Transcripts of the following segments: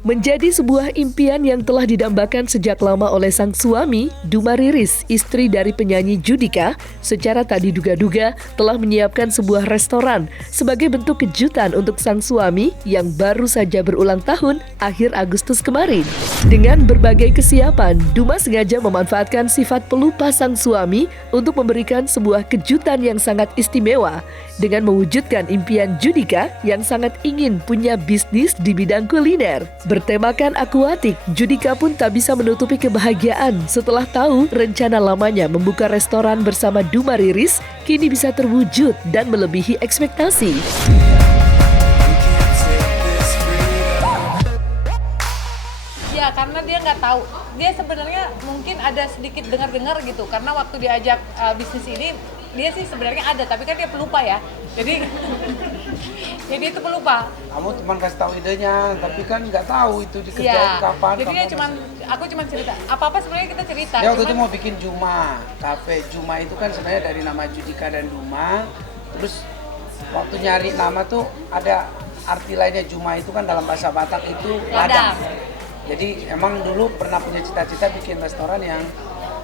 Menjadi sebuah impian yang telah didambakan sejak lama oleh sang suami, Duma Riris, istri dari penyanyi Judika, secara tak diduga-duga telah menyiapkan sebuah restoran sebagai bentuk kejutan untuk sang suami yang baru saja berulang tahun akhir Agustus kemarin. Dengan berbagai kesiapan, Duma sengaja memanfaatkan sifat pelupa sang suami untuk memberikan sebuah kejutan yang sangat istimewa dengan mewujudkan impian Judika yang sangat ingin punya bisnis di bidang kuliner. Bertemakan akuatik, Judika pun tak bisa menutupi kebahagiaan setelah tahu rencana lamanya membuka restoran bersama Duma Riris kini bisa terwujud dan melebihi ekspektasi. Ya, karena dia nggak tahu. Dia sebenarnya mungkin ada sedikit dengar-dengar gitu, karena waktu diajak bisnis ini, dia sih sebenarnya ada, tapi kan dia pelupa ya. Jadi, jadi itu pelupa. Kamu cuma kasih tahu idenya, tapi kan nggak tahu itu dikerjain kapan. Jadi dia aku cuma cerita. Apa-apa sebenarnya kita cerita. Ya waktu itu mau bikin Juma, kafe Juma itu kan sebenarnya dari nama Judika dan Duma. Terus waktu nyari nama tuh ada arti lainnya. Juma itu kan dalam bahasa Batak itu ladang. Jadi emang dulu pernah punya cita-cita bikin restoran yang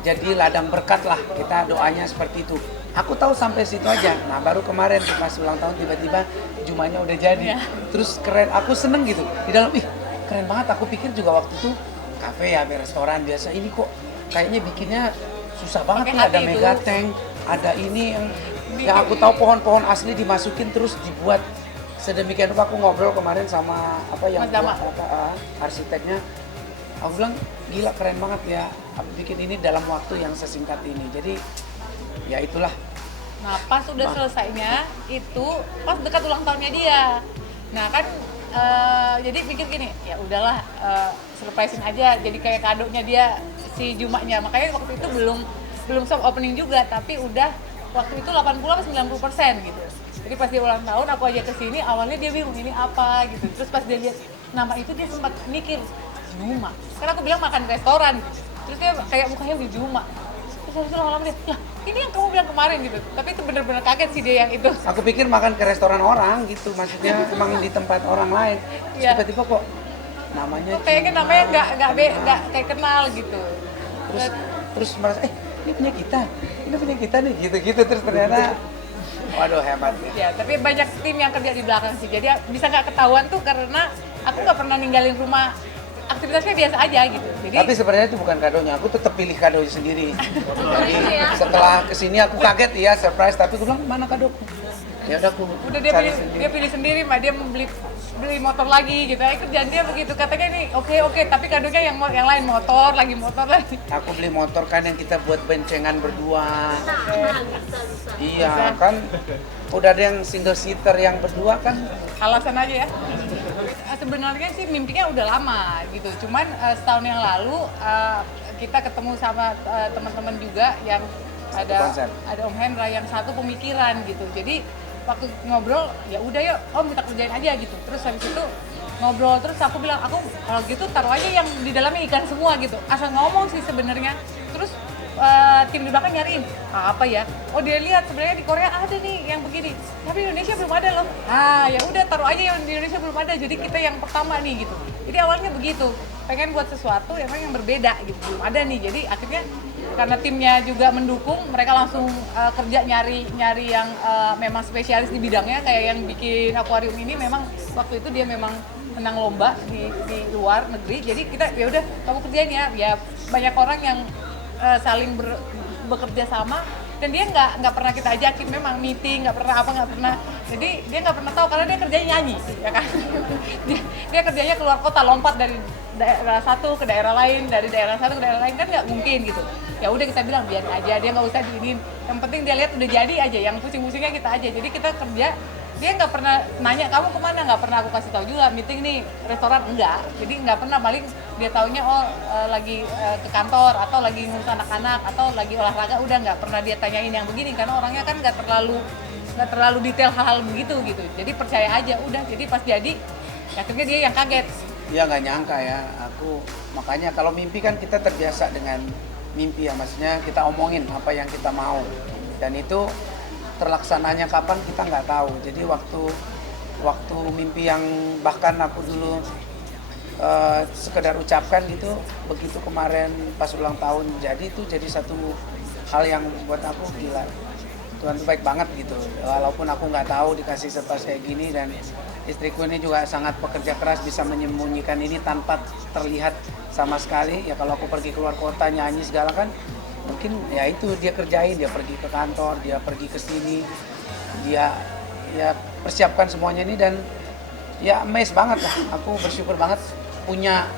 jadi ladang berkat lah, kita doanya seperti itu. Aku tahu sampai situ aja. Nah baru kemarin pas ulang tahun tiba-tiba Jumanya udah jadi. Terus keren, aku seneng gitu. Di dalam, keren banget. Aku pikir juga waktu itu kafe ya, restoran biasa. Ini kok kayaknya bikinnya susah banget nih. Ada mega tank, ada ini yang aku tahu pohon-pohon asli dimasukin terus dibuat sedemikian rupa. Aku ngobrol kemarin sama arsiteknya. Aku bilang gila keren banget ya, aku bikin ini dalam waktu yang sesingkat ini. Jadi ya itulah. Nah pas udah selesainya itu pas dekat ulang tahunnya dia. Nah kan jadi pikir gini, ya udahlah surprisein aja. Jadi kayak kadonya dia si Jumanya. Makanya waktu itu belum soft opening juga, tapi udah waktu itu 80-90% gitu. Jadi pas dia ulang tahun aku aja kesini, awalnya dia bingung ini apa gitu. Terus pas dia lihat nama itu dia sempat mikir Juma. Karena aku bilang makan restoran. Terus dia kayak mukanya Juma. Terus habis itu lama-lama dia, lah ini yang kamu bilang kemarin gitu. Tapi itu benar-benar kaget sih dia yang itu. Aku pikir makan ke restoran orang gitu, maksudnya emang di tempat orang lain. Terus tiba-tiba kok namanya kayaknya namanya nggak kayak kenal gitu. Terus merasa ini punya kita nih gitu terus ternyata waduh hebat ya. Tapi banyak tim yang kerja di belakang sih, jadi bisa nggak ketahuan tuh karena aku nggak pernah ninggalin rumah, aktivitasnya biasa aja gitu. Jadi tapi sebenarnya itu bukan kadonya, aku tetap pilih kado sendiri. Jadi setelah kesini aku kaget ya surprise, tapi aku bilang mana kadoku? Ya udah aku dia pilih sendiri, Mbak. Dia beli motor lagi gitu. Kerjaan dia begitu. Katanya ini oke, tapi kadonya yang lain motor lagi. Aku beli motor kan yang kita buat bencengan berdua. Iya kan. Udah ada yang single seater yang berdua kan. Alasan aja ya. Sebenarnya sih mimpinya udah lama gitu. Cuman setahun yang lalu kita ketemu sama teman-teman juga yang ada Om Hendra yang satu pemikiran gitu. Jadi waktu ngobrol ya udah yuk Om kita kerjain aja gitu. Terus habis itu ngobrol terus aku bilang aku kalau gitu taruh aja yang di dalamnya ikan semua gitu. Asal ngomong sih sebenarnya. Terus tim di belakang nyariin apa ya? Oh dia lihat sebenarnya di Korea ada nih yang begini. Tapi di Indonesia belum ada loh. Ya udah taruh aja yang di Indonesia belum ada. Jadi kita yang pertama nih gitu. Jadi awalnya begitu. Pengen buat sesuatu yang berbeda gitu. Belum ada nih. Jadi akhirnya karena timnya juga mendukung, mereka langsung kerja nyari yang memang spesialis di bidangnya. Kayak yang bikin akuarium ini memang waktu itu dia memang menang lomba di luar negeri. Jadi kita ya udah kamu kerjain ya. Ya banyak orang yang saling bekerja sama dan dia nggak pernah kita ajakin memang meeting, nggak pernah. Jadi dia nggak pernah tahu karena dia kerjanya nyanyi, ya kan? dia kerjanya keluar kota, lompat dari daerah satu ke daerah lain, dari daerah satu ke daerah lain kan nggak mungkin gitu. Ya udah kita bilang biarin aja, dia nggak usah diinin. Yang penting dia lihat udah jadi aja, yang pusing-pusingnya kita aja. Jadi kita kerja, dia nggak pernah nanya kamu kemana, nggak pernah aku kasih tahu juga meeting nih restoran enggak. Jadi nggak pernah, paling dia taunya lagi ke kantor atau lagi ngurus anak-anak atau lagi olahraga, udah nggak pernah dia tanyain yang begini karena orangnya kan nggak terlalu detail hal-hal begitu gitu. Jadi percaya aja udah. Jadi pas jadi akhirnya dia yang kaget. Dia nggak nyangka ya, aku makanya kalau mimpi kan kita terbiasa dengan mimpi ya, maksudnya kita omongin apa yang kita mau dan itu terlaksananya kapan kita nggak tahu. Jadi waktu mimpi yang bahkan aku dulu sekedar ucapkan gitu. Begitu kemarin pas ulang tahun jadi itu jadi satu hal yang buat aku gila. Tuhan tuh baik banget gitu. Walaupun aku nggak tahu dikasih surprise kayak gini, dan istriku ini juga sangat pekerja keras, bisa menyembunyikan ini tanpa terlihat sama sekali. Ya kalau aku pergi keluar kota nyanyi segala kan mungkin ya itu dia kerjain, dia pergi ke kantor, dia pergi ke sini, dia ya persiapkan semuanya ini, dan ya amazed banget lah. Aku bersyukur banget punya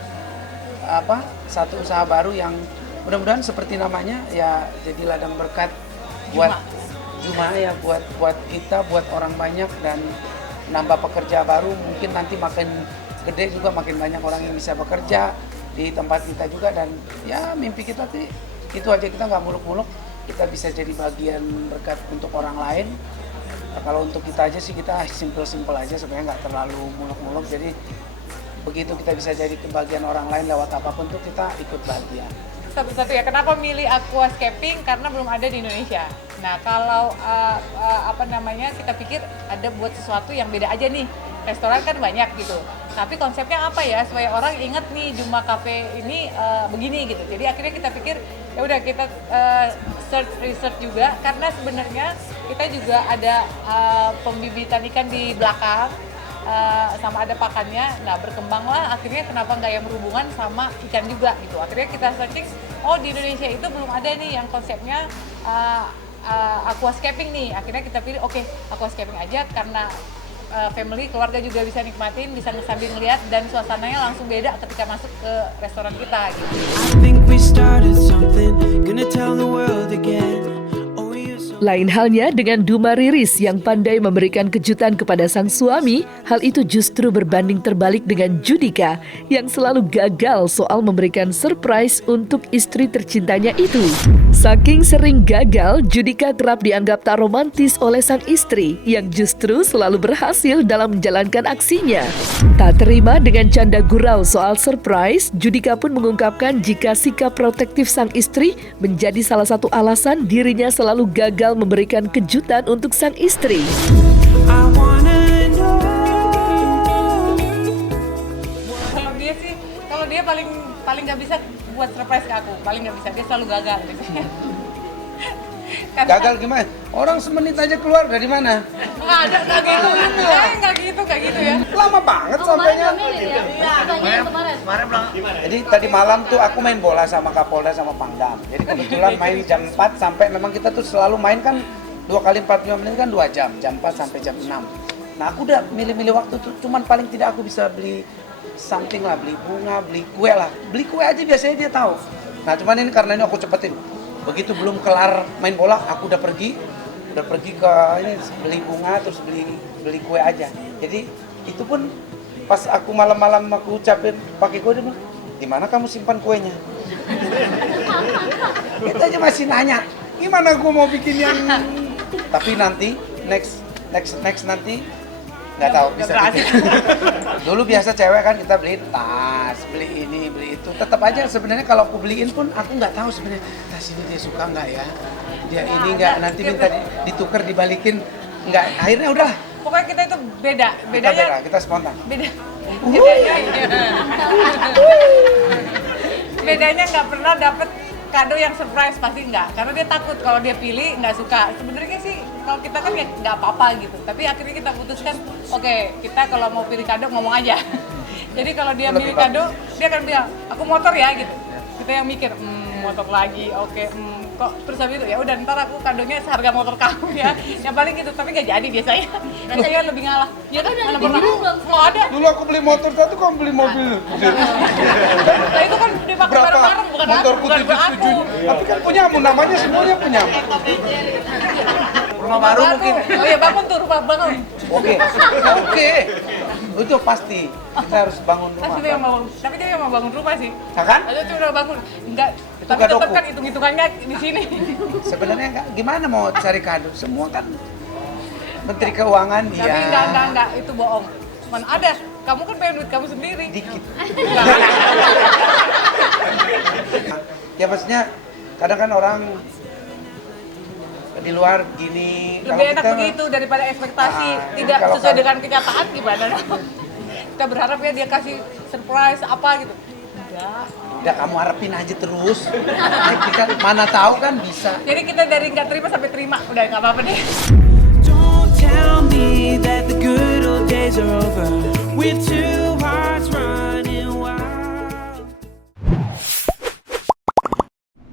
satu usaha baru yang mudah-mudahan seperti namanya ya jadi ladang berkat buat Juma ya, buat kita, buat orang banyak, dan nambah pekerja baru. Mungkin nanti makin gede juga makin banyak orang yang bisa bekerja di tempat kita juga, dan ya mimpi kita tuh itu aja, kita nggak muluk-muluk, kita bisa jadi bagian berkat untuk orang lain. Nah, kalau untuk kita aja sih kita simple aja sebenarnya, nggak terlalu muluk-muluk. Jadi begitu kita bisa jadi kebagian orang lain lewat apapun tuh kita ikut bahagia. Satu-satu ya, kenapa milih aquascaping? Karena belum ada di Indonesia. Nah kalau kita pikir ada buat sesuatu yang beda aja nih. Restoran kan banyak gitu, tapi konsepnya apa ya supaya orang inget nih Juma Cafe ini begini gitu. Jadi akhirnya kita pikir ya udah kita research juga, karena sebenarnya kita juga ada pembibitan ikan di belakang. Sama ada pakannya, nah berkembanglah akhirnya kenapa nggak yang berhubungan sama ikan juga gitu. Akhirnya kita searching, oh di Indonesia itu belum ada nih yang konsepnya aquascaping nih. Akhirnya kita pilih oke, aquascaping aja, karena family, keluarga juga bisa nikmatin, bisa sambil ngeliat, dan suasananya langsung beda ketika masuk ke restoran kita gitu. I think we started something, gonna tell the world again. Lain halnya dengan Duma Riris yang pandai memberikan kejutan kepada sang suami, hal itu justru berbanding terbalik dengan Judika yang selalu gagal soal memberikan surprise untuk istri tercintanya itu. Saking sering gagal, Judika kerap dianggap tak romantis oleh sang istri yang justru selalu berhasil dalam menjalankan aksinya. Tak terima dengan canda gurau soal surprise, Judika pun mengungkapkan jika sikap protektif sang istri menjadi salah satu alasan dirinya selalu gagal memberikan kejutan untuk sang istri. I wanna know. Kalau dia paling nggak bisa buat surprise ke aku, paling nggak bisa, dia selalu gagal gitu. Gagal gimana? Orang semenit aja keluar dari mana? Nggak gitu ya. Lama banget sampainya. Jadi tadi malam tuh aku main bola sama Kapolda sama Pangdam. Jadi kebetulan main jam 4 sampai, memang kita tuh selalu main kan 2 kali 45 menit kan 2 jam. Jam 4 sampai jam 6. Nah aku udah milih-milih waktu tuh, cuman paling tidak aku bisa beli something lah, beli bunga, beli kue lah. Beli kue aja biasanya dia tahu. Nah cuman ini karena ini aku cepetin. Begitu belum kelar main bola, aku udah pergi ke ini beli bunga, terus beli kue aja. Jadi itu pun pas aku malam-malam aku ucapin pakai kue, dia bilang, di mana kamu simpan kuenya? Kita aja masih nanya, gimana gue mau bikin yang, tapi nanti next nanti nggak tahu bisa bikin. Dulu biasa cewek kan kita beliin tas, beli ini, beli itu. Tetap aja sebenarnya kalau aku beliin pun aku nggak tahu sebenarnya tas ini dia suka nggak ya, dia ini nggak, nanti minta ditukar dibalikin nggak. Akhirnya udah. Pokoknya kita itu bedanya. Kita spontan. Bedanya nggak pernah dapet kado yang surprise, pasti nggak, karena dia takut kalau dia pilih nggak suka. Sebenarnya sih kalau kita kan ya nggak apa-apa gitu, tapi akhirnya kita putuskan oke, kita kalau mau pilih kado ngomong aja. Jadi kalau dia milih kado, dia akan bilang aku motor ya gitu. Kita yang mikir motor lagi, oke, kok terus habis itu ya udah ntar aku kadonya seharga motor kamu ya, yang paling gitu, tapi nggak jadi biasanya. Biasanya lebih ngalah. Ya kan mana pernah mau ada. Dulu aku beli motor satu, kamu beli mobil. Nah itu kan dipakai bareng-bareng, bukan motorku bukan aku. Tapi kan punyamu, namanya semuanya punyamu. Rumah baru mungkin. Oh iya, bangun tuh rumah bangun. Oke. Itu pasti kita harus bangun rumah. Tapi dia yang mau, tapi dia yang mau bangun rumah sih. Nah, kan? Aja tuh udah bangun. Enggak. Itu Tapi kadoku. tetap kan hitung-hitungannya di sini. Sebenarnya gimana mau cari kado? Semua kan Menteri Keuangan dia. Tapi enggak, itu bohong. Mana ada? Kamu kan pengen duit kamu sendiri. Dikit. Enggak. Ya maksudnya kadang kan orang di luar gini. Lebih enak begitu daripada ekspektasi tidak kalau sesuai dengan kenyataan gimana? kita berharap ya dia kasih surprise apa gitu. Enggak. Udah kamu harapin aja terus. Kita mana tahu kan bisa. Jadi kita dari nggak terima sampai terima, udah nggak apa-apa deh. Don't tell me that the good old days are over. We're too